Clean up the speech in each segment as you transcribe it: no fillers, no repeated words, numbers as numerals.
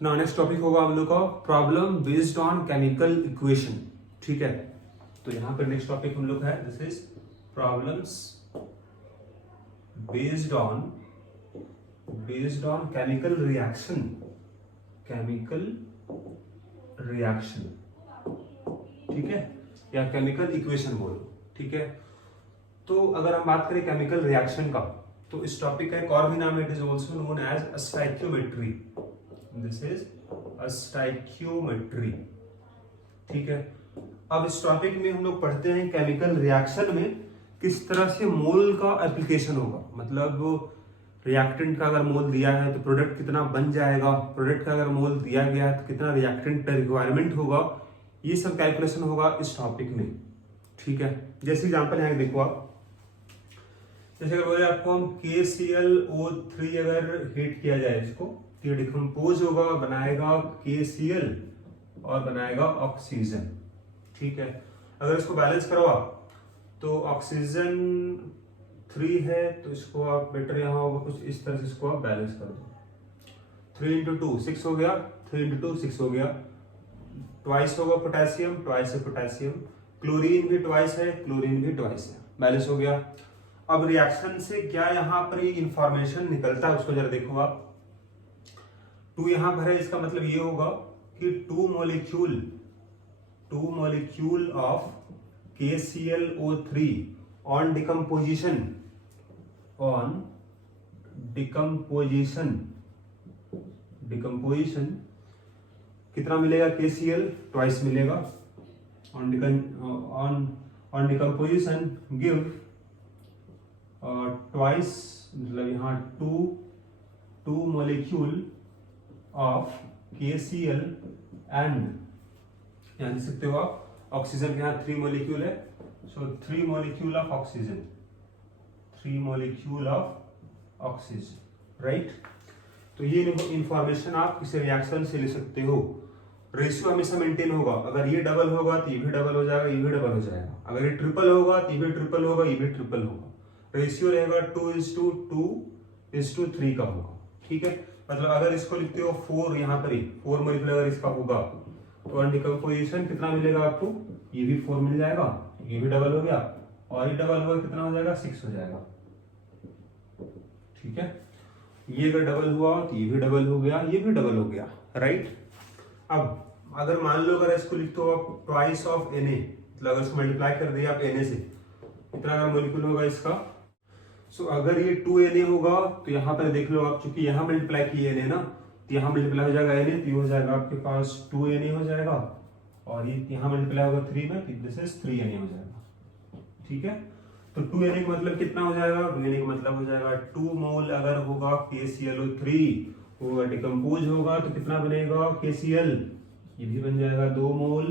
Next topic होगा हम लोग का problem based on chemical equation. ठीक है, तो यहाँ पर नेक्स्ट टॉपिक हम लोग है this is problems based on chemical reaction ठीक है, या केमिकल इक्वेशन बोलो। ठीक है, तो अगर हम बात करें केमिकल रिएक्शन का, तो इस टॉपिक का एक और भी नाम है, it is also known as stoichiometry. This is stoichiometry. ठीक है, अब इस टॉपिक में हम लोग पढ़ते हैं केमिकल रिएक्शन में किस तरह से मोल का एप्लीकेशन होगा, मतलब रिएक्टेंट का अगर मोल दिया है तो प्रोडक्ट कितना बन जाएगा, प्रोडक्ट का अगर मोल दिया गया है तो कितना रिएक्टेंट का रिक्वायरमेंट होगा, ये सब कैलकुलेशन होगा इस टॉपिक में। ठीक है, जैसे एग्जांपल यहाँ देखो आप, जैसे अगर बोले आपको हम KClO3 अगर हीट किया जाए इसको, तो ये डिकम्पोज होगा, बनाएगा KCl और बनाएगा ऑक्सीजन। ठीक है, अगर इसको बैलेंस करो आप, तो ऑक्सीजन 3 है तो इसको आप बेटर यहाँ होगा कुछ इस तरह से इसको आप बैलेंस कर दो। 3 × 2 6 हो गया, 3 × 2 6 हो गया, ट्वाइस होगा पोटेशियम, ट्वाइस है पोटेशियम, क्लोरीन भी ट्वाइस है, क्लोरीन भी ट्वाइस है, बैलेंस हो गया। अब रिएक्शन से क्या यहाँ पर ये इंफॉर्मेशन निकलता है उसको जरा देखो आप। 2 यहाँ पर है, इसका मतलब ये होगा कि 2 molecule of KClO3 on decomposition कितना मिलेगा, KCl ट्वाइस मिलेगा, ऑन डिकम्पोजिशन गिव ट्वाइस, मतलब यहाँ 2 molecule ऑफ KCl एंड यहाँ देख सकते हो आप ऑक्सीजन के यहाँ 3 molecule है, सो 3 molecule of oxygen, 3 molecule of oxygen, right. तो ये इंफॉर्मेशन आप किसी रिएक्शन से ले सकते हो। रेशियो हमेशा मेंटेन होगा, अगर ये डबल होगा तो ये भी डबल हो जाएगा, ये भी डबल हो जाएगा, अगर ये ट्रिपल होगा तो ये भी ट्रिपल होगा, ये भी ट्रिपल होगा। रेशियो रहेगा 2:2:3 का होगा। ठीक है, मतलब अगर इसको लिखते हो 4, यहाँ पर ही 4 मॉलिक्यूल अगर इसका होगा तो डिकम्पोजिशन कितना मिलेगा आपको, ये भी 4 मिल जाएगा, ये भी डबल हो गया और ये डबल होगा कितना हो जाएगा, 6 हो जाएगा। ठीक है, ये अगर डबल हुआ तो ये भी डबल हो गया, ये भी डबल हो गया, राइट। अब अगर मान लो अगर इसको लिखते हो आप ट्वाइस ऑफ Na, मतलब अगर इसको मल्टीप्लाई कर दिया आप Na से, कितना अगर मॉलिक्यूल होगा इसका, सो अगर ये 2Na होगा तो यहाँ पर देख लो आप, चूंकि यहाँ मल्टीप्लाई किए Na ना, तो यहाँ मल्टीप्लाई हो जाएगा Na, तो ये हो जाएगा आपके पास 2Na हो जाएगा, और ये यहाँ मल्टीप्लाई होगा 3 में, तो दिस इज 3Na हो जाएगा। ठीक है, तो 2Na का मतलब कितना हो जाएगा, 2Na का मतलब हो जाएगा 2 मोल अगर होगा KClO3 होगा डिकम्पोज होगा तो कितना बनेगा KCl, ये भी बन जाएगा 2 मोल,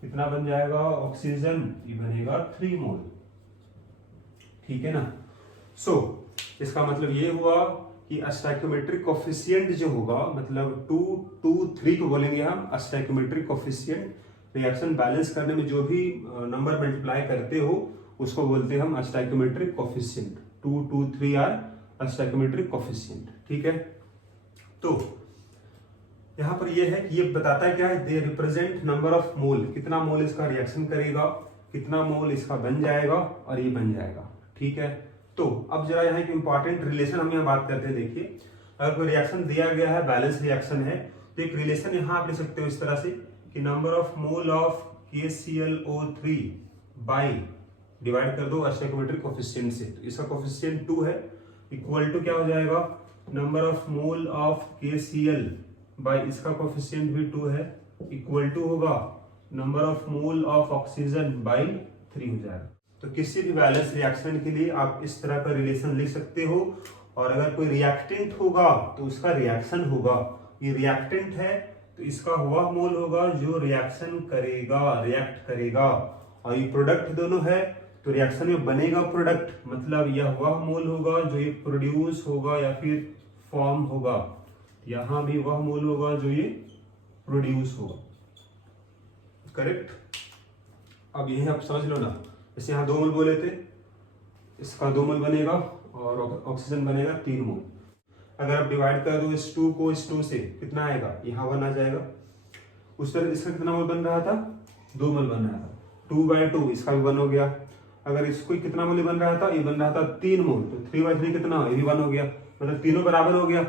कितना बन जाएगा ऑक्सीजन, ये बनेगा 3 मोल। ठीक है ना, सो इसका मतलब ये हुआ कि स्टोइकियोमेट्रिक कोफिशिएंट जो होगा, मतलब 2, 2, 3 को बोलेंगे हम स्टोइकियोमेट्रिक कोफिशिएंट। रिएक्शन बैलेंस करने में जो भी नंबर मल्टीप्लाई करते हो उसको बोलते हैं हम stoichiometric coefficient. 2, 2, 3 are stoichiometric coefficient. ठीक है, तो यहाँ पर ये है कि ये बताता है क्या है, दे रिप्रेजेंट नंबर ऑफ मोल, कितना मोल इसका रिएक्शन करेगा, कितना मोल इसका बन जाएगा और ये बन जाएगा। ठीक है, तो अब जरा यहाँ एक इंपॉर्टेंट रिलेशन हम यहाँ बात करते हैं। देखिए, अगर कोई रिएक्शन दिया गया है, बैलेंस रिएक्शन है, तो एक रिलेशन यहाँ आप ले सकते हो इस तरह से कि number of mole of KClO3 by divide कर दो स्टोइकियोमेट्रिक कोफिशिएंट से, तो इसका कोफिशिएंट 2 है, इक्वल टू क्या हो जाएगा, number of mole of KCl by इसका कोफिशिएंट भी 2 है, इक्वल टू होगा number of mole of oxygen by 3 हो जाएगा। तो किसी भी बैलेंस रिएक्शन के लिए आप इस तरह का रिलेशन लिख सकते हो, और अगर कोई रिएक्टेंट होगा तो उसका रिएक्शन होगा, ये रिएक्टेंट है तो इसका वह मोल होगा जो रिएक्शन करेगा, रिएक्ट करेगा, और ये प्रोडक्ट दोनों है तो रिएक्शन में बनेगा प्रोडक्ट, मतलब यह वह मोल होगा जो ये प्रोड्यूस होगा या फिर फॉर्म होगा, यहां भी वह मोल होगा जो ये प्रोड्यूस होगा। करेक्ट, अब यही आप समझ लो ना, जैसे यहाँ 2 मोल बोले थे, इसका 2 मोल बनेगा और ऑक्सीजन बनेगा 3 मोल। अगर आप डिवाइड कर दो इस 2 को इस 2 से, कितना आएगा, यहाँ 1 आ जाएगा। उस तरह इसका कितना मोल बन रहा था, 2 मोल बन रहा था, 2/2 इसका भी 1 हो गया। अगर इसको कितना मोल बन रहा था, ये बन रहा था 3 मोल, तो 3/3 कितना, ये भी 1 हो गया, मतलब तीनों बराबर हो गया।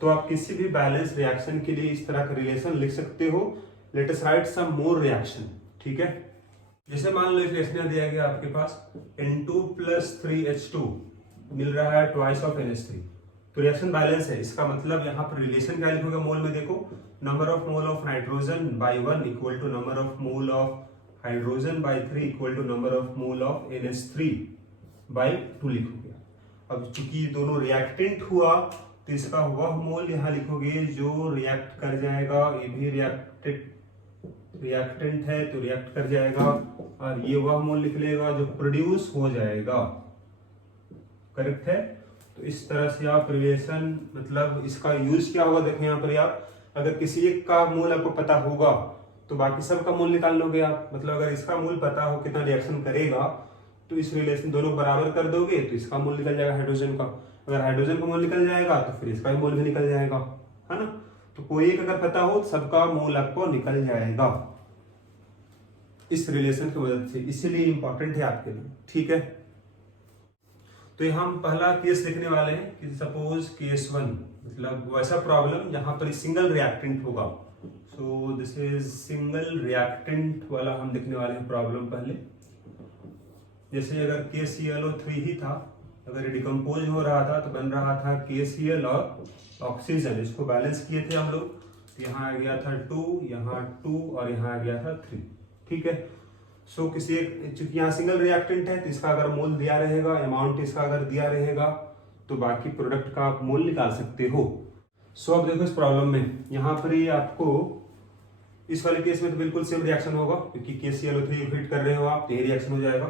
तो आप किसी भी बैलेंस रिएक्शन के लिए इस तरह का रिलेशन लिख सकते हो, लेट अस राइट सम मोर रिएक्शन, ठीक है। जैसे मान लो एक रिएक्शन दिया गया आपके पास N2 + 3H2 मिल रहा है ट्वाइस ऑफ NH3, तो रिएक्शन बैलेंस है। इसका मतलब यहाँ पर रिलेशन क्या लिखोगे मोल में, देखो number of mole of nitrogen by 1 equal to number of mole of hydrogen by 3 equal to number of mole of NH3 by 2 लिखोगे। अब चूंकि दोनों रिएक्टेंट हुआ तो इसका वह मोल यहाँ लिखोगे जो रिएक्ट कर जाएगा, ये भी रिएक्टेंट है तो रिएक्ट कर जाएगा, और ये वह मोल लिख लेगा जो प्रोड्यूस हो जाएगा, करेक्ट है। तो इस तरह से आप रिलेशन, मतलब इसका यूज क्या होगा, देखो यहाँ पर आप अगर किसी एक का मोल आपको पता होगा तो बाकी सब का मोल निकाल लोगे आप। मतलब अगर इसका मोल पता हो कितना रिएक्शन करेगा तो इस रिलेशन दोनों बराबर कर दोगे तो इसका मोल निकल जाएगा हाइड्रोजन का, अगर हाइड्रोजन का मोल निकल जाएगा तो फिर इसका भी मोल भी निकल जाएगा, है ना। तो कोई एक अगर पता हो सबका मोल आपको निकल जाएगा इस रिलेशन की मदद से, इसीलिए इंपॉर्टेंट है आपके लिए, ठीक है। तो हम पहला केस लिखने वाले हैं कि सपोज केस 1, मतलब वैसा प्रॉब्लम जहां पर सिंगल रिएक्टेंट होगा। सो दिस इज सिंगल रिएक्टेंट वाला हम लिखने वाले हैं प्रॉब्लम पहले। जैसे अगर KClO3 ही था, अगर डिकम्पोज हो रहा था तो बन रहा था KCl और ऑक्सीजन, इसको बैलेंस किए थे हम लोग, तो यहाँ आ गया था 2, यहाँ 2 और यहाँ आ गया था 3, ठीक है। सो किसी एक, चूंकि यहाँ सिंगल रिएक्टेंट है तो इसका अगर मोल दिया रहेगा, अमाउंट इसका अगर दिया रहेगा तो बाकी प्रोडक्ट का आप मोल निकाल सकते हो। सो अब देखो इस प्रॉब्लम में यहाँ पर ही आपको इस वाले केस में तो बिल्कुल सेम रिएक्शन होगा क्योंकि KClO3 हीट कर रहे हो आप, तो ये रिएक्शन हो जाएगा।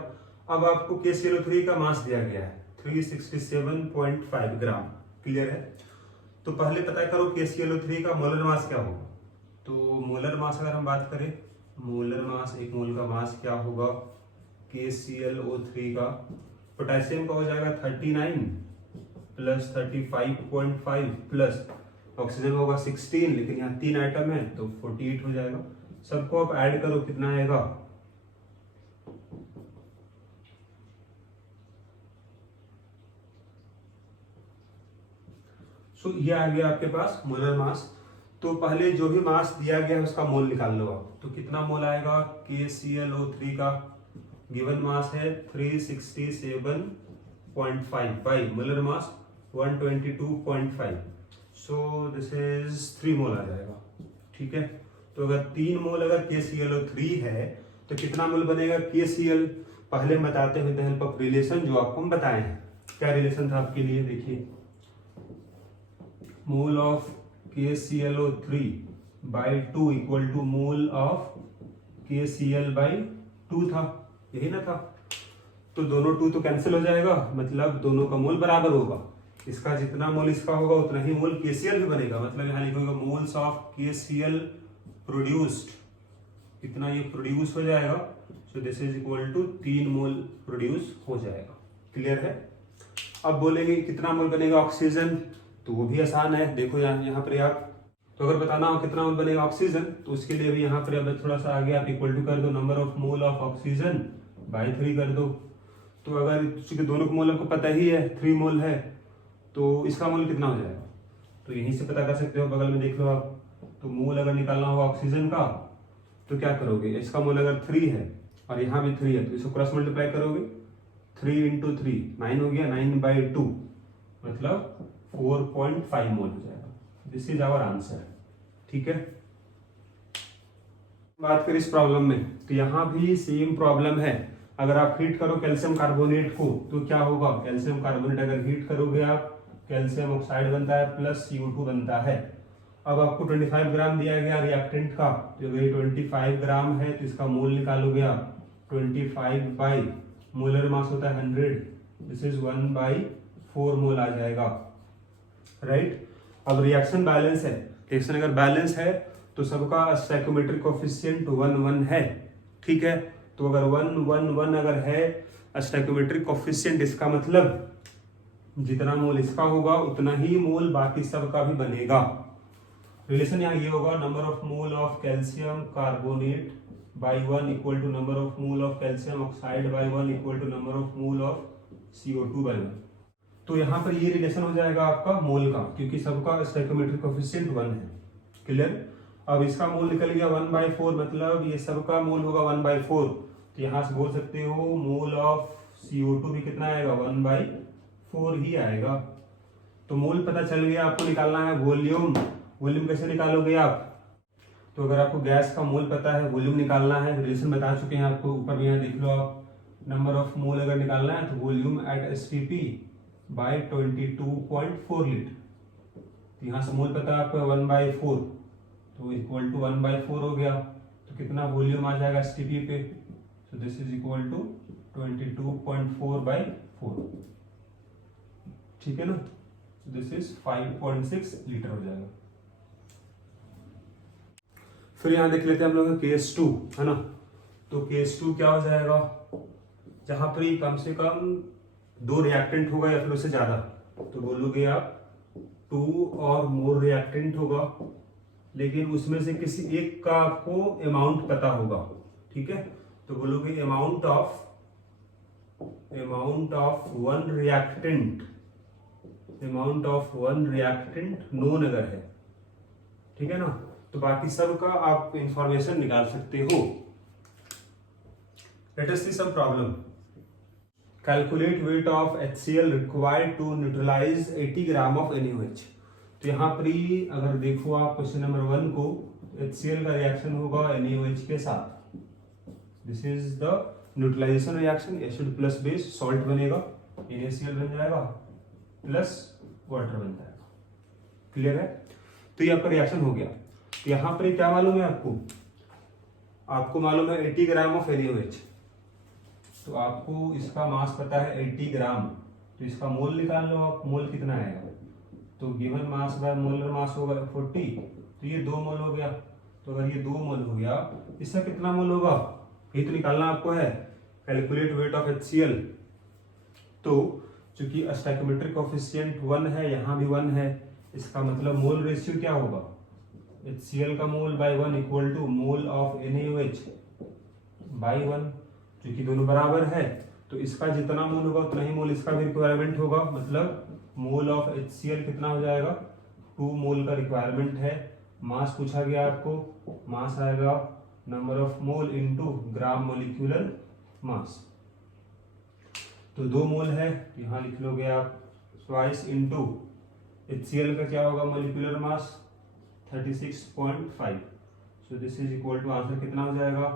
अब आपको KClO3 का मास दिया गया है 367.5 ग्राम, क्लियर है। तो पहले पता करो KClO3 का मोलर मास क्या होगा। तो मोलर मास अगर हम बात करें, मोलर मास, एक मोल का मास क्या होगा KClO3 का, पोटेशियम का हो जाएगा 39 + 35.5 प्लस ऑक्सीजन होगा 16, लेकिन यहाँ 3 आइटम है तो 48 हो जाएगा। सबको आप ऐड करो कितना आएगा, सो ये आ गया आपके पास मोलर मास। तो पहले जो भी मास दिया गया है उसका मोल निकाल लो आप। तो कितना मोल आएगा KClO3 का, गिवन मास है 367.5 by molar mass 122.5, so this is 3 मोल आ जाएगा, ठीक है। तो अगर 3 मोल अगर KClO3 है तो कितना मोल बनेगा KCl, पहले बताते हैं with the help of relation जो आपको हम बताए हैं। क्या रिलेशन था आपके लिए, देखिए mole of KClO3 by 2 equal to mole of KCl by 2 था, यही ना था। तो दोनों 2 तो कैंसिल हो जाएगा, मतलब दोनों का मोल बराबर होगा। इसका जितना मोल इसका होगा उतना ही मोल KCl भी बनेगा, मतलब यहाँ लिखोगे मोल्स ऑफ KCl प्रोड्यूस्ड, कितना ये प्रोड्यूस हो जाएगा, so this is equal to 3 mole produce हो जाएगा, क्लियर है। अब बोलेंगे कितना मोल बनेगा ऑक्सीजन, तो वो भी आसान है, देखो यहाँ पर आप, तो अगर बताना हो कितना मोल बनेगा ऑक्सीजन तो उसके लिए भी यहाँ पर अब थोड़ा सा आगे आप इक्वल टू कर दो number of mole of oxygen by 3 कर दो। तो अगर चूंकि दोनों का मोल आपको पता ही है 3 मोल है तो इसका मोल कितना हो जाएगा, तो यहीं से पता कर सकते हो, बगल में देख लो आप। तो मोल अगर निकालना होगा ऑक्सीजन का तो क्या करोगे, इसका मोल अगर 3 है और यहाँ भी 3 है तो इसको क्रॉस मल्टीप्लाई करोगे, 3 × 3 9 हो गया, 9/2 मतलब 4.5 मोल हो जाएगा। दिस इज आवर आंसर, ठीक है। बात करें इस प्रॉब्लम में तो यहाँ भी सेम प्रॉब्लम है। अगर आप हीट करो कैल्शियम कार्बोनेट को तो क्या होगा, कैल्शियम कार्बोनेट अगर हीट करोगे आप कैल्शियम ऑक्साइड बनता है प्लस CO2 बनता है। अब आपको 25 ग्राम दिया गया रिएक्टेंट का, तो अगर ये 25 ग्राम है तो इसका मोल निकालोगे आप 25 बाई मोलर मास होता है 100, दिस इज 1/4 मोल आ जाएगा, राइट। अब रिएक्शन बैलेंस है, रिएक्शन अगर बैलेंस है तो सबका स्टोइकोमेट्रिक कोएफिशिएंट 1 है, ठीक है। तो अगर 1 1 1 अगर है स्टोइकोमेट्रिक कोएफिशिएंट, इसका मतलब जितना मोल इसका होगा उतना ही मोल बाकी सब का भी बनेगा। रिलेशन यहाँ ये होगा, number of mole of calcium carbonate by 1 equal to number of mole of calcium oxide by 1 equal to number of mole of CO2 by 1। तो यहाँ पर ये रिलेशन हो जाएगा आपका मोल का, क्योंकि सबका स्टोइकोमेट्रिक कोएफिशिएंट 1 है। क्लियर। अब इसका मोल निकल गया 1/4, मतलब ये सबका मोल होगा 1/4। तो यहाँ से बोल सकते हो मोल ऑफ CO2 भी कितना आएगा, 1/4 ही आएगा। तो मोल पता चल गया, आपको निकालना है वॉल्यूम। वॉल्यूम कैसे निकालोगे आप? तो अगर आपको गैस का मोल पता है, वॉल्यूम निकालना है, रिलेशन बता चुके हैं आपको, ऊपर भी यहाँ देख लो आप। नंबर ऑफ मोल अगर निकालना है तो volume at SPP by 22.4 litre. तो यहाँ से मोल पता है आपको 1/4, तो इक्वल टू 1/4 हो गया। तो कितना वॉल्यूम आ जाएगा STP पे? तो दिस इज इक्वल टू 22.4/4। ठीक है ना। दिस इज 5.6 लीटर हो जाएगा। फिर यहाँ देख लेते हैं हम लोग केस 2, है ना। तो केस 2 क्या हो जाएगा, जहां पर ये कम से कम 2 रिएक्टेंट होगा या फिर उससे ज्यादा, तो बोलोगे आप 2 और मोर रिएक्टेंट होगा, लेकिन उसमें से किसी एक का आपको अमाउंट पता होगा। ठीक है, तो बोलोगे amount of one reactant known अगर है, ठीक है ना, तो बाकी सब का आप इंफॉर्मेशन निकाल सकते हो। Let us see some problem. Calculate weight of HCl required to neutralise 80 gram of NaOH। तो यहाँ पर ही अगर देखो आप क्वेश्चन नंबर 1 को, HCl का रिएक्शन होगा NaOH के साथ। This is the neutralisation reaction, acid plus base salt बनेगा, NaCl बन जाएगा प्लस वाटर बन जाएगा। क्लियर है। तो ये आपका रिएक्शन हो गया। तो यहाँ पर क्या मालूम है आपको मालूम है 80 ग्राम ऑफ NaOH। तो आपको इसका मास पता है 80 ग्राम, तो इसका मोल निकाल लो आप, मोल कितना आएगा। तो given mass by molar mass होगा 40, तो ये 2 मोल हो गया। तो अगर ये 2 मोल हो गया, इसका कितना मोल होगा ये तो निकालना आपको है। Calculate weight of HCl। तो चूंकि स्टोइकोमेट्रिक कोएफिशिएंट 1 है, यहाँ भी 1 है, इसका मतलब मोल रेशियो क्या होगा, HCl का mole by 1 equal to mole of NaOH by 1। क्योंकि दोनों बराबर है, तो इसका जितना मोल होगा उतना ही मोल इसका भी रिक्वायरमेंट होगा। मतलब मोल ऑफ HCl कितना हो जाएगा, 2 मोल का रिक्वायरमेंट है। मास पूछा गया आपको, मास आएगा number of mole into gram molecular mass. तो 2 मोल है, यहाँ लिख लोगे आप ट्वाइस इनटू HCl का क्या होगा molecular mass 36.5। So this is equal to, answer कितना हो जाएगा,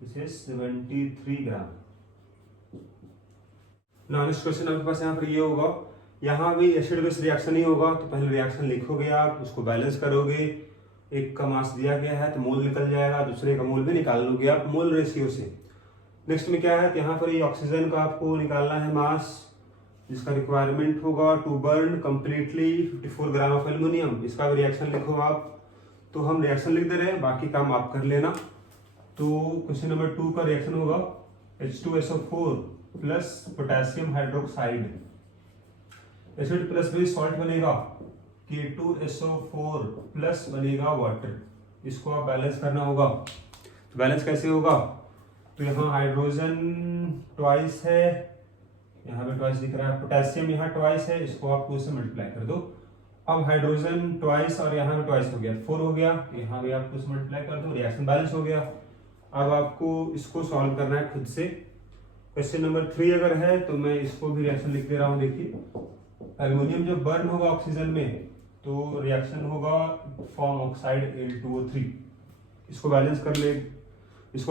this is 73 gram. Now next question आपके पास यहाँ पर ये होगा, यहाँ भी एसिड बेस रिएक्शन ही होगा। तो पहले रिएक्शन लिखोगे आप, उसको बैलेंस करोगे, एक का मास दिया गया है तो मोल निकल जाएगा, दूसरे का मोल भी निकाल लोगे आप मोल रेशियो से। नेक्स्ट में क्या है, तो यहाँ पर ये ऑक्सीजन का आपको निकालना है मास, जिसका रिक्वायरमेंट होगा to burn completely 54 gram of aluminium. इसका भी रिएक्शन लिखो आप। तो हम रिएक्शन लिख दे रहे हैं, बाकी काम आप कर लेना। तो क्वेश्चन नंबर 2 का रिएक्शन होगा H2SO4 plus potassium hydroxide, acid plus base salt बनेगा, K2SO4 प्लस बनेगा वाटर। इसको आप बैलेंस करना होगा। तो बैलेंस कैसे होगा, तो यहाँ हाइड्रोजन ट्वाइस है, यहाँ पे ट्वाइस दिख रहा है, पोटेशियम यहाँ ट्वाइस है, इसको आप 2 से मल्टीप्लाई कर दो। अब हाइड्रोजन ट्वाइस और यहाँ पे ट्वाइस हो गया, 4 हो गया, यहाँ भी आप 2 से मल्टीप्लाई कर दो, रिएक्शन बैलेंस हो गया। अब आपको इसको सॉल्व करना है खुद से। क्वेश्चन नंबर 3 अगर है तो मैं इसको भी रिएक्शन लिख दे रहा हूँ। देखिए एल्युमिनियम जब बर्न होगा ऑक्सीजन में तो रिएक्शन होगा फॉर्म ऑक्साइड Al2O3। इसको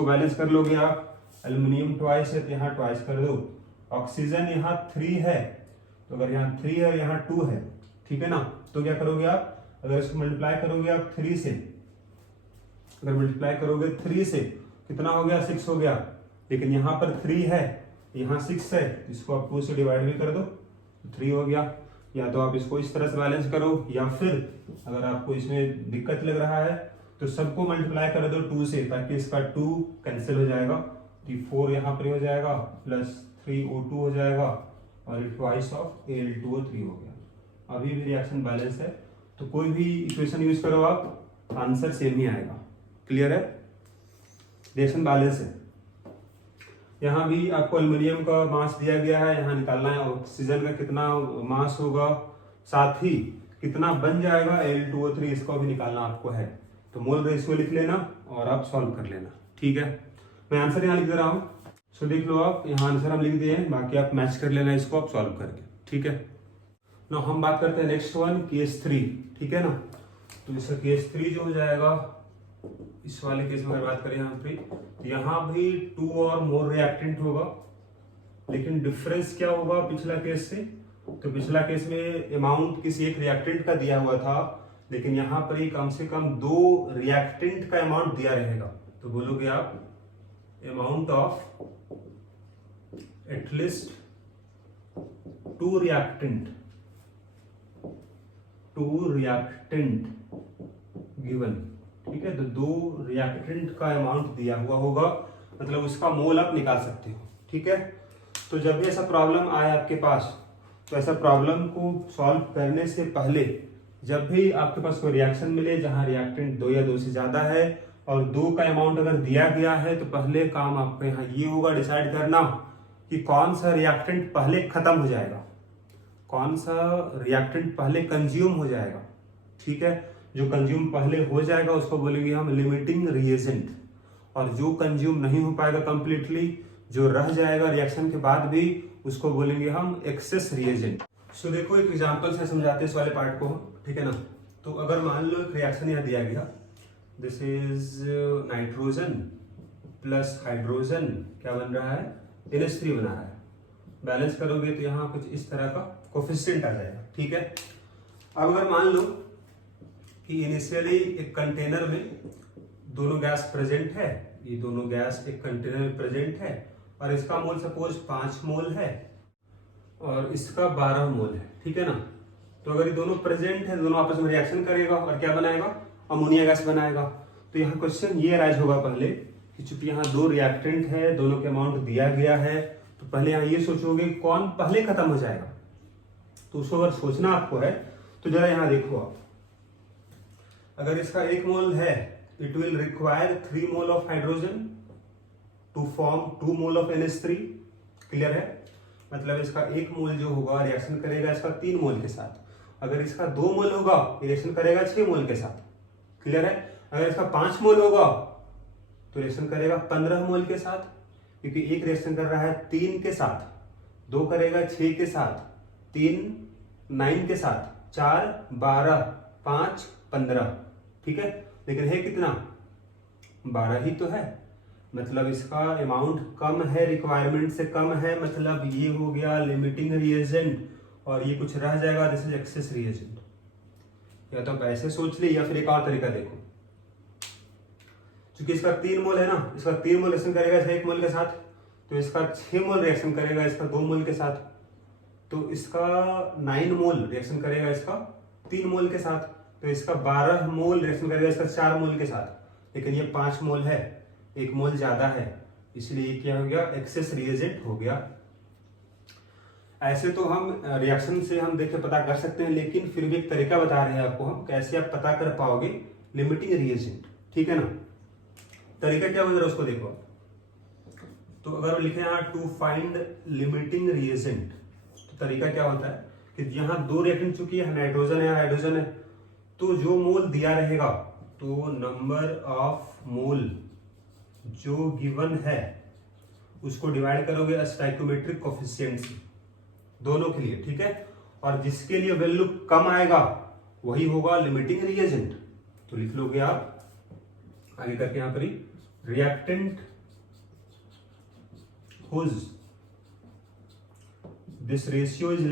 बैलेंस कर लोगे आप। एल्युमिनियम ट्वाइस है तो यहाँ ट्वाइस कर दो, ऑक्सीजन यहाँ 3 है, तो अगर यहाँ 3 है यहाँ 2 है, ठीक है ना। तो क्या करोगे आप, अगर इसको मल्टीप्लाई करोगे आप 3 से, अगर मल्टीप्लाई करोगे 3 से कितना हो गया, 6 हो गया। लेकिन यहाँ पर 3 है, यहाँ 6 है, इसको आप 2 से डिवाइड भी कर दो, 3 हो गया। या तो आप इसको इस तरह से बैलेंस करो, या फिर अगर आपको इसमें दिक्कत लग रहा है तो सबको मल्टीप्लाई कर दो 2 से, ताकि इसका 2 कैंसिल हो जाएगा। तो 4 यहाँ पर हो जाएगा, प्लस 3O2 हो जाएगा, और ये ट्वाइस ऑफ Al2O3 हो गया। अभी भी रिएक्शन बैलेंस है, तो कोई भी इक्वेशन यूज करो आप, आंसर सेम ही आएगा। क्लियर है? रिएक्शन बैलेंस है। यहाँ भी आपको एल्युमिनियम का मास दिया गया है, यहाँ निकालना है ऑक्सीजन का कितना मास होगा, साथ ही कितना बन जाएगा Al2O3, इसको भी निकालना आपको है। तो मोल रेशियो लिख लेना और आप सॉल्व कर लेना। ठीक है, मैं आंसर यहाँ लिख दे रहा हूँ, सो देख लो आप, यहाँ आंसर हम लिख दिए हैं, बाकी आप मैच कर लेना इसको आप सॉल्व करके। ठीक है, ना हम बात करते हैं नेक्स्ट वन, केस 3। ठीक है ना, तो इसका केस 3 जो हो जाएगा, इस वाले केस में अगर बात करें यहाँ पे, तो यहाँ भी 2 और मोर रिएक्टेंट होगा, लेकिन डिफरेंस क्या होगा पिछला केस से? तो पिछला केस में अमाउंट किसी एक रिएक्टेंट का दिया हुआ था, लेकिन यहाँ पर ही कम से कम 2 रिएक्टेंट का अमाउंट दिया रहेगा। तो बोलोगे आप amount of at least 2 reactant given. ठीक है, तो 2 रिएक्टेंट का अमाउंट दिया हुआ होगा, मतलब उसका मोल आप निकाल सकते हो। ठीक है, तो जब भी ऐसा प्रॉब्लम आए आपके पास, तो ऐसा प्रॉब्लम को सॉल्व करने से पहले जब भी आपके पास कोई रिएक्शन मिले जहां रिएक्टेंट 2 या 2 से ज्यादा है और 2 का अमाउंट अगर दिया गया है, तो पहले काम आपको यहाँ ये होगा डिसाइड करना कि कौन सा रिएक्टेंट पहले खत्म हो जाएगा, कौन सा रिएक्टेंट पहले कंज्यूम हो जाएगा। ठीक है, जो कंज्यूम पहले हो जाएगा उसको बोलेंगे हम लिमिटिंग रिएजेंट, और जो कंज्यूम नहीं हो पाएगा कंप्लीटली, जो रह जाएगा रिएक्शन के बाद भी, उसको बोलेंगे हम एक्सेस रिएजेंट। सो देखो एक एग्जांपल से समझाते हैं इस वाले पार्ट को। ठीक है ना, तो अगर मान लो एक रिएक्शन यहाँ दिया गया, this is nitrogen plus hydrogen, क्या बन रहा है? NH3 बना रहा है। बैलेंस करोगे तो यहाँ कुछ इस तरह का कोफिशिएंट आ जाएगा। ठीक है, अब अगर मान लो कि इनिशियली एक कंटेनर में दोनों गैस प्रेजेंट है, ये दोनों गैस एक कंटेनर में प्रेजेंट है, और इसका मोल सपोज 5 मोल है और इसका 12 मोल है। ठीक है ना, तो अगर ये दोनों प्रेजेंट है, दोनों आपस में रिएक्शन करेगा और क्या बनाएगा? अमोनिया गैस बनाएगा। तो यहाँ क्वेश्चन ये राइज होगा पहले कि चूंकि यहाँ 2 रिएक्टेंट है, दोनों के अमाउंट दिया गया है, तो पहले यहाँ ये सोचोगे कौन पहले खत्म हो जाएगा। तो उसको अगर सोचना आपको है तो जरा यहाँ देखो आप, अगर इसका 1 मोल है, it will require 3 mole of hydrogen to form 2 mole of NH3। Clear है? मतलब इसका 1 मोल जो होगा रिएक्शन करेगा इसका 3 मोल के साथ, अगर इसका 2 मोल होगा रिएक्शन करेगा 6 मोल के साथ। क्लियर है? अगर इसका 5 मोल होगा तो रिएक्शन करेगा 15 मोल के साथ, क्योंकि एक रिएक्शन कर रहा है 3 के साथ, 2 करेगा 6 के साथ, 3 9 के साथ, 4 12, 5 15। ठीक है, लेकिन है कितना? 12 ही तो है, मतलब इसका अमाउंट कम है, रिक्वायरमेंट से कम है, मतलब ये हो गया लिमिटिंग रिएजेंट, और ये कुछ रह जाएगा, दिस इज एक्सेस रिएजेंट। या तो आप ऐसे सोच ले, या फिर एक और तरीका देखो, क्योंकि इसका 3 मोल है ना, इसका 3 मोल रिएक्शन करेगा इसका 1 मोल के साथ, तो इसका 6 मोल रिएक्शन करेगा इसका 2 मोल के साथ, तो इसका 9 मोल रिएक्शन करेगा इसका 3 मोल के साथ, तो इसका 12 मोल रिएक्शन करेगा इसका 4 मोल के साथ, लेकिन ये 5 मोल है, 1 मोल ज्यादा है, इसलिए क्या हो गया? एक्सेस रिएजेंट हो गया। ऐसे तो हम रिएक्शन से हम देख के पता कर सकते हैं, लेकिन फिर भी एक तरीका बता रहे हैं आपको हम, कैसे आप पता कर पाओगे लिमिटिंग रिएजेंट। ठीक है ना, तरीका क्या बन रहा है उसको देखो। तो अगर लिखे यहाँ टू फाइंड लिमिटिंग रिएजेंट, तो तरीका क्या होता है कि यहाँ 2 रिएक्टेंट चुकी है, नाइट्रोजन है हाइड्रोजन है, तो जो मोल दिया रहेगा, तो नंबर ऑफ मोल जो गिवन है उसको डिवाइड करोगे स्टोइकोमेट्रिक कोफिशिएंट से, दोनों के लिए। ठीक है, और जिसके लिए वैल्यू कम आएगा वही होगा लिमिटिंग रिएजेंट। तो लिख लोगे आप आगे करके यहाँ पर ही, reactant whose this ratio is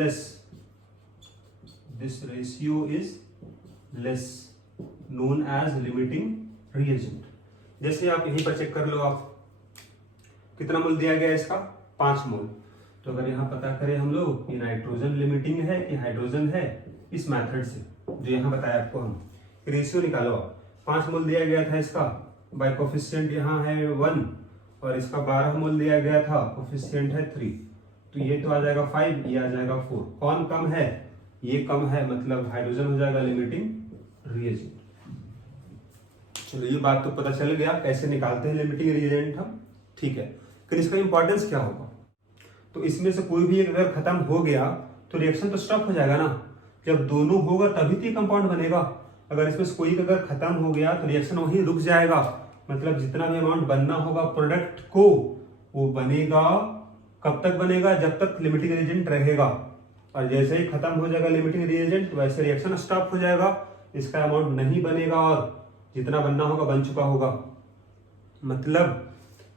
less known as limiting reagent. जैसे आप यहीं पर चेक कर लो, आप कितना मोल दिया गया इसका? 5 मोल। तो अगर यहाँ पता करें हम लोग कि नाइट्रोजन लिमिटिंग है कि हाइड्रोजन है, इस मेथड से जो यहाँ बताया आपको, हम रेशियो निकालो। 5 मोल दिया गया था इसका, बाय कोफिशिएंट यहाँ है 1, और इसका 12 मोल दिया गया था, कोफिशिएंट है 3, तो ये तो आ जाएगा 5, ये आ जाएगा 4। कौन कम है? ये कम है, मतलब हाइड्रोजन हो जाएगा लिमिटिंग रिएजेंट। चलो ये बात तो पता चल गया कैसे निकालते हैं लिमिटिंग रिएजेंट हम, ठीक है। फिर इसका इंपॉर्टेंस क्या होगा? तो इसमें से कोई भी एक अगर खत्म हो गया तो रिएक्शन तो स्टॉप हो जाएगा ना। जब दोनों होगा तभी तो कंपाउंड बनेगा। अगर इसमें से कोई अगर खत्म हो गया तो रिएक्शन वहीं रुक जाएगा, मतलब जितना भी अमाउंट बनना होगा प्रोडक्ट को वो बनेगा। कब तक बनेगा? जब तक लिमिटिंग रिएजेंट रहेगा। और जैसे ही खत्म हो जाएगा लिमिटिंग रिएजेंट वैसे रिएक्शन स्टॉप हो जाएगा, इसका अमाउंट नहीं बनेगा और जितना बनना होगा बन चुका होगा। मतलब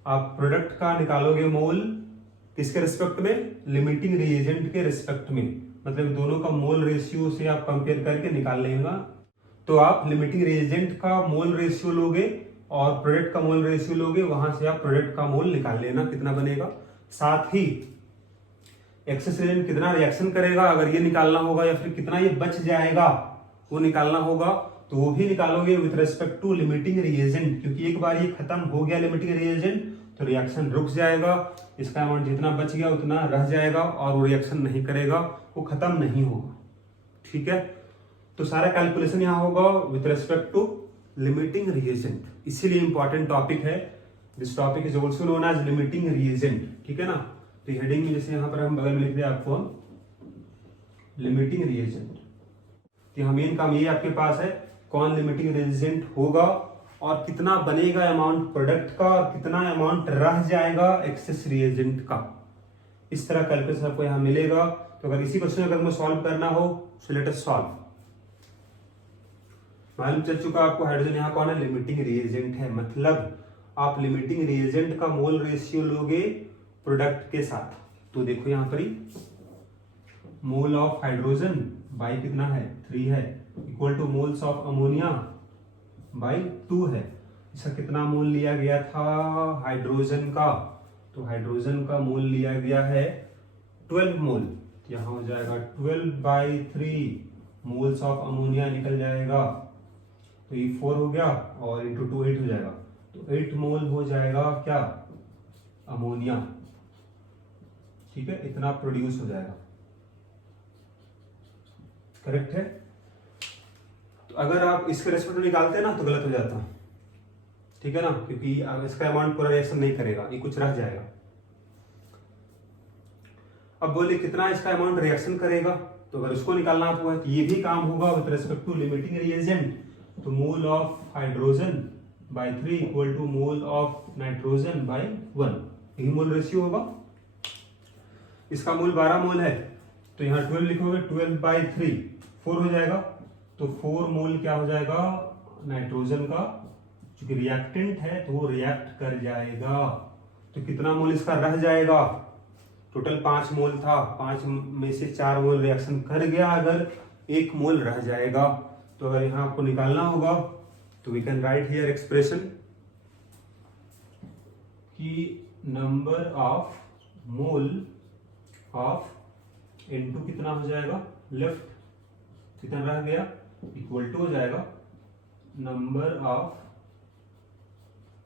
आप प्रोडक्ट का निकालोगे मोल किसके रिस्पेक्ट में? लिमिटिंग रिएजेंट के रिस्पेक्ट में, मतलब दोनों का मोल रेशियो से आप कंपेयर करके निकाल लेंगे। तो आप लिमिटिंग रिएजेंट का मोल रेशियो लोगे और प्रोडक्ट का मोल रेशियो लोगे, वहां से आप प्रोडक्ट का मोल निकाल लेना कितना बनेगा। साथ ही एक्सेस रिएजेंट कितना रिएक्शन करेगा अगर ये निकालना होगा, या फिर कितना ये बच जाएगा वो निकालना होगा, तो वो भी निकालोगे with respect to limiting reagent. क्योंकि एक बार ये खत्म हो गया लिमिटिंग रिएजेंट तो रिएक्शन रुक जाएगा, इसका अमाउंट जितना बच गया उतना रह जाएगा और वो रिएक्शन नहीं करेगा, वो खत्म नहीं होगा, ठीक है। तो सारा कैलकुलेशन यहाँ होगा with respect to limiting reagent, इसीलिए इंपॉर्टेंट टॉपिक है। This topic is also known as limiting reagent, ठीक है ना। तो हेडिंग में जैसे यहाँ पर हम बगल में लिख दिया आपको लिमिटिंग रिएजेंट, तो यहाँ मेन काम ये आपके पास है कौन लिमिटिंग रिएजेंट होगा और कितना बनेगा अमाउंट प्रोडक्ट का और कितना अमाउंट रह जाएगा एक्सेस रिएजेंट का। इस तरह कैलकुलेशन आपको यहाँ मिलेगा। तो अगर इसी क्वेश्चन अगर मुझे सॉल्व करना हो सो लेट अस सॉल्व। मालूम चल चुका आपको हाइड्रोजन यहाँ कौन है? लिमिटिंग रिएजेंट है, मतलब आप लिमिटिंग रिएजेंट का मोल रेशियो लोगे प्रोडक्ट के साथ। तो देखो यहाँ पर ही मोल ऑफ हाइड्रोजन बाई कितना है? 3 है, equal two moles of ammonia by 2 है। इसका कितना मोल लिया गया था हाइड्रोजन का? तो हाइड्रोजन का मोल लिया गया है 12 मोल, यहाँ हो जाएगा 12/3 मोल्स ऑफ अमोनिया निकल जाएगा, तो ये 4 हो गया और इंटू 2 8 हो जाएगा, तो 8 मोल हो जाएगा क्या? अमोनिया, ठीक है, इतना प्रोड्यूस हो जाएगा, करेक्ट है। तो अगर आप इसके रेस्पेक्ट में निकालते हैं ना तो गलत हो जाता, ठीक है ना, क्योंकि इसका अमाउंट पूरा रिएक्शन नहीं करेगा, ये कुछ रह जाएगा। अब बोले कितना इसका अमाउंट रिएक्शन करेगा, तो अगर उसको निकालना आपको है तो ये भी काम होगा with respect to limiting reagent. तो mole of hydrogen by 3 equal to mole of nitrogen by 1, यही मोल रेशियो होगा। इसका मोल 12 मोल है तो यहाँ 12 लिखोगे, 12/3 4 हो जाएगा, तो 4 मोल क्या हो जाएगा नाइट्रोजन का, चूंकि रिएक्टेंट है तो वो रिएक्ट कर जाएगा। तो कितना मोल इसका रह जाएगा? टोटल 5 मोल था, 5 में से 4 मोल रिएक्शन कर गया, अगर 1 मोल रह जाएगा। तो अगर यहाँ आपको निकालना होगा तो we can write here expression कि number of mole of N2 कितना हो जाएगा लेफ्ट, कितना रह गया, इक्वल टू हो जाएगा number of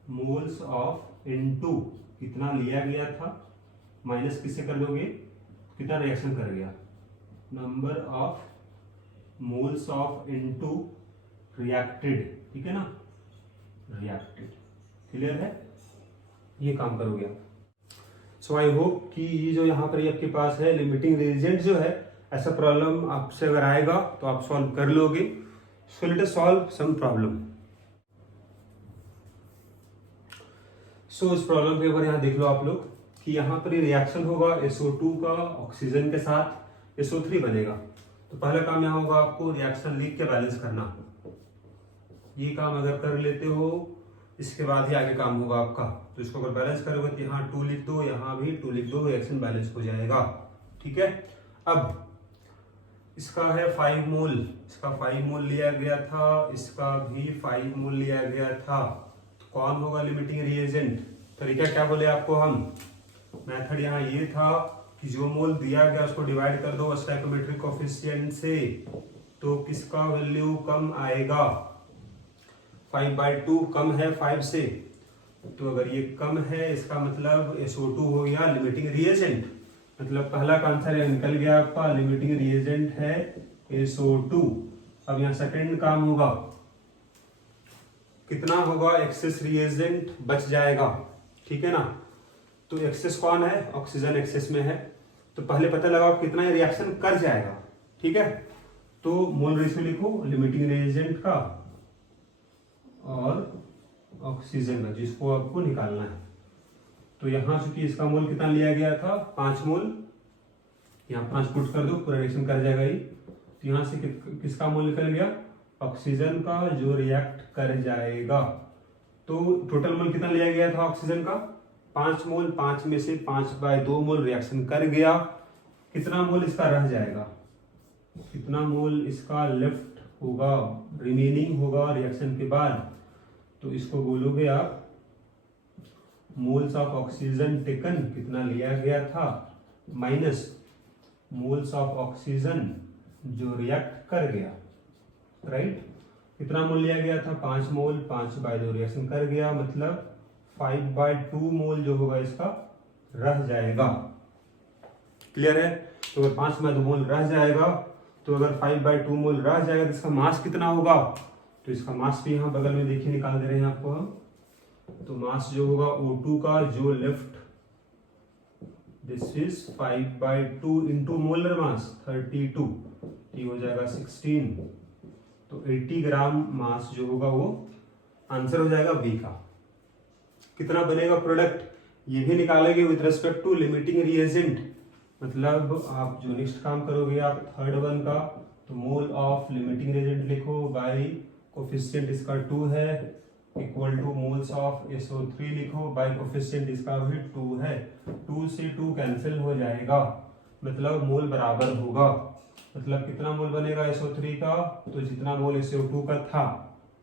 moles of N2 कितना लिया गया था माइनस किससे कर दोगे, कितना रिएक्शन कर गया, number of moles of N2 reacted, ठीक है ना, रिएक्टेड। क्लियर है, ये काम करोगे। सो आई होप कि ये जो यहाँ पर आपके पास है लिमिटिंग रिएजेंट जो है, ऐसा प्रॉब्लम आपसे अगर आएगा तो आप सॉल्व कर लोगे। So let us solve some problem. So इस प्रॉब्लम के ऊपर यहाँ देख लो आप लोग कि यहाँ पर रिएक्शन होगा SO2 का ऑक्सीजन के साथ SO3 बनेगा। तो पहला काम यहाँ होगा आपको रिएक्शन लिख के बैलेंस करना। ये काम अगर कर लेते हो इसके बाद ही आगे काम होगा आपका। तो इसको अगर बैलेंस करोगे तो यहाँ 2 लिख दो, यहाँ भी 2 लिख दो, रिएक्शन बैलेंस हो जाएगा, ठीक है। अब इसका है 5 मोल, इसका 5 मोल लिया गया था, इसका भी 5 मोल लिया गया था। तो कौन होगा लिमिटिंग रिएजेंट? तरीका क्या बोले आपको हम, मेथड यहाँ ये था कि जो मोल दिया गया उसको डिवाइड कर दो स्टोइकोमेट्रिक कोएफिशिएंट से, तो किसका वैल्यू कम आएगा, 5/2 कम है 5 से। तो अगर ये कम है इसका मतलब SO2 हो गया लिमिटिंग रिएजेंट, मतलब पहला का आंसर निकल गया आपका, लिमिटिंग रिएजेंट है SO2। अब यहाँ सेकंड काम होगा, कितना होगा, एक्सेस रिएजेंट बच जाएगा, ठीक है ना। तो एक्सेस कौन है, ऑक्सीजन एक्सेस में है, तो पहले पता लगाओ कितना रिएक्शन कर जाएगा, ठीक है। तो मोल रेशियो लिखो लिमिटिंग रिएजेंट का और ऑक्सीजन का, जिसको आपको निकालना है। तो यहां चूंकि इसका मोल कितना लिया गया था, 5 मोल, यहाँ 5 पुट कर दो, पूरा रिएक्शन कर जाएगा ये। तो यहाँ से किसका मोल निकल गया, ऑक्सीजन का, जो रिएक्ट कर जाएगा। तो टोटल मोल कितना लिया गया था ऑक्सीजन का, 5 मोल, 5 में से 5/2 मोल रिएक्शन कर गया। कितना मोल इसका रह जाएगा, कितना मोल इसका लेफ्ट होगा, रिमेनिंग होगा रिएक्शन के बाद, तो इसको बोलोगे आप मोल्स ऑफ ऑक्सीजन टेकन, कितना लिया गया था, माइनस मोल्स ऑफ ऑक्सीजन जो रिएक्ट कर गया, राइट। कितना मोल लिया गया था, 5 मोल, 5/2 रिएक्शन कर गया, मतलब 5/2 मोल जो होगा इसका रह जाएगा। क्लियर है। तो अगर 5/2 मोल रह जाएगा, तो अगर 5/2 मोल रह जाएगा तो इसका मास कितना होगा, तो इसका मास भी यहाँ बगल में देखिए निकाल दे रहे हैं आपको हम। तो मास जो होगा O2 का, जो left, this is 5/2 into molar mass 32, ये हो जाएगा 16, तो 80 ग्राम मास जो होगा वो आंसर हो जाएगा बी का। कितना बनेगा प्रोडक्ट, ये भी निकालेंगे with respect to limiting reagent. मतलब आप जो नेक्स्ट काम करोगे आप थर्ड वन का, तो मोल ऑफ लिमिटिंग रिएजेंट लिखो बाय कोफिशिएंट इसका 2 है, equal two moles of SO3 लिखो बाय कोफिशिएंट इसका भी 2 है। 2 से 2 कैंसिल हो जाएगा, मतलब मोल बराबर होगा। मतलब कितना मोल बनेगा SO3 का, तो जितना मोल SO2 का था,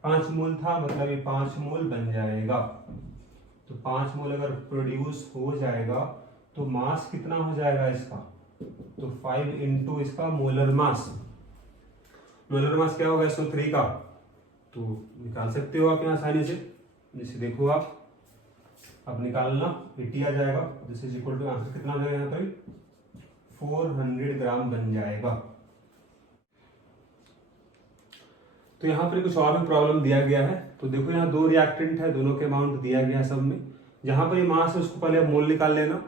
5 मोल था, मतलब ये 5 मोल बन जाएगा। तो 5 मोल अगर प्रोड्यूस हो जाएगा तो मास कितना हो जाएगा इसका, तो 5 इंटू इसका मोलर मास। मोलर मास क्या होगा SO3 का, तो निकाल सकते हो आप यहाँ आसानी से। जैसे देखो आप, अब निकालना 80 आ जाएगा, this is equal to answer कितना हो जाएगा यहाँ पर 400 ग्राम बन जाएगा। तो यहाँ पर कुछ और भी प्रॉब्लम दिया गया है। तो देखो यहाँ 2 रिएक्टेंट है, दोनों के अमाउंट दिया गया है सब में। जहां पर ये मास है उसको पहले आप मोल निकाल लेना,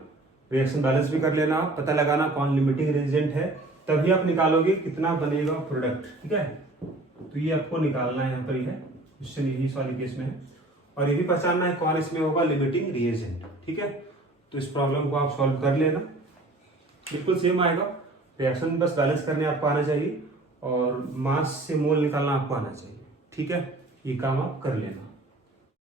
रिएक्शन बैलेंस भी कर लेना, पता लगाना कौन लिमिटिंग रिएजेंट है, तभी आप निकालोगे कितना बनेगा प्रोडक्ट, ठीक है। तो ये आपको निकालना है, यहाँ पर ही है क्वेश्चन, यही इस वाले केस में है। और ये भी पहचानना है कौन इसमें होगा लिमिटिंग रिएजेंट, ठीक है। तो इस प्रॉब्लम को आप सॉल्व कर लेना, बिल्कुल सेम आएगा। रिएक्शन बस बैलेंस करने आपको आना चाहिए और मास से मोल निकालना आपको आना चाहिए, ठीक है। ये काम आप कर लेना।